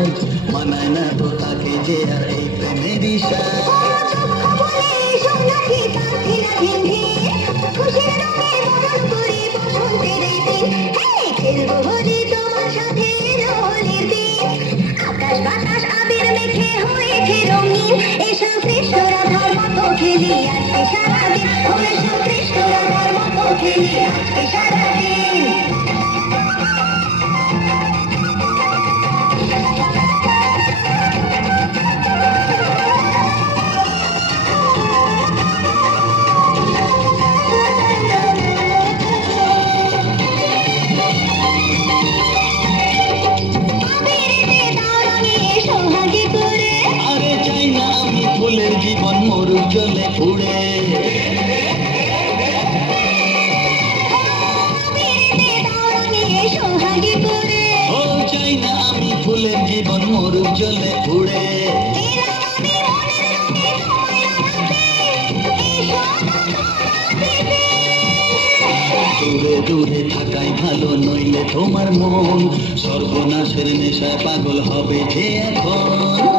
সাজ মানায় না তো তাকে যে আর এই প্রেমেরই সাজ বাতাস আবির মেখে হয়েছে রঙিন এসব কৃষ্ণ রাধার মতো খেলি আজকে সারাদিন এসব কৃষ্ণ রাধার মতো খেলি আজকে সারাদিন ফুলের জীবন মরুর জলে পুড়ে ও চাই না আমি ফুলের জীবন মরুর জলে পুড়ে দূরে দূরে থাকাই ভালো নইলে তোমার মন সর্বনাশের নেশায় পাগল হবে যে এখন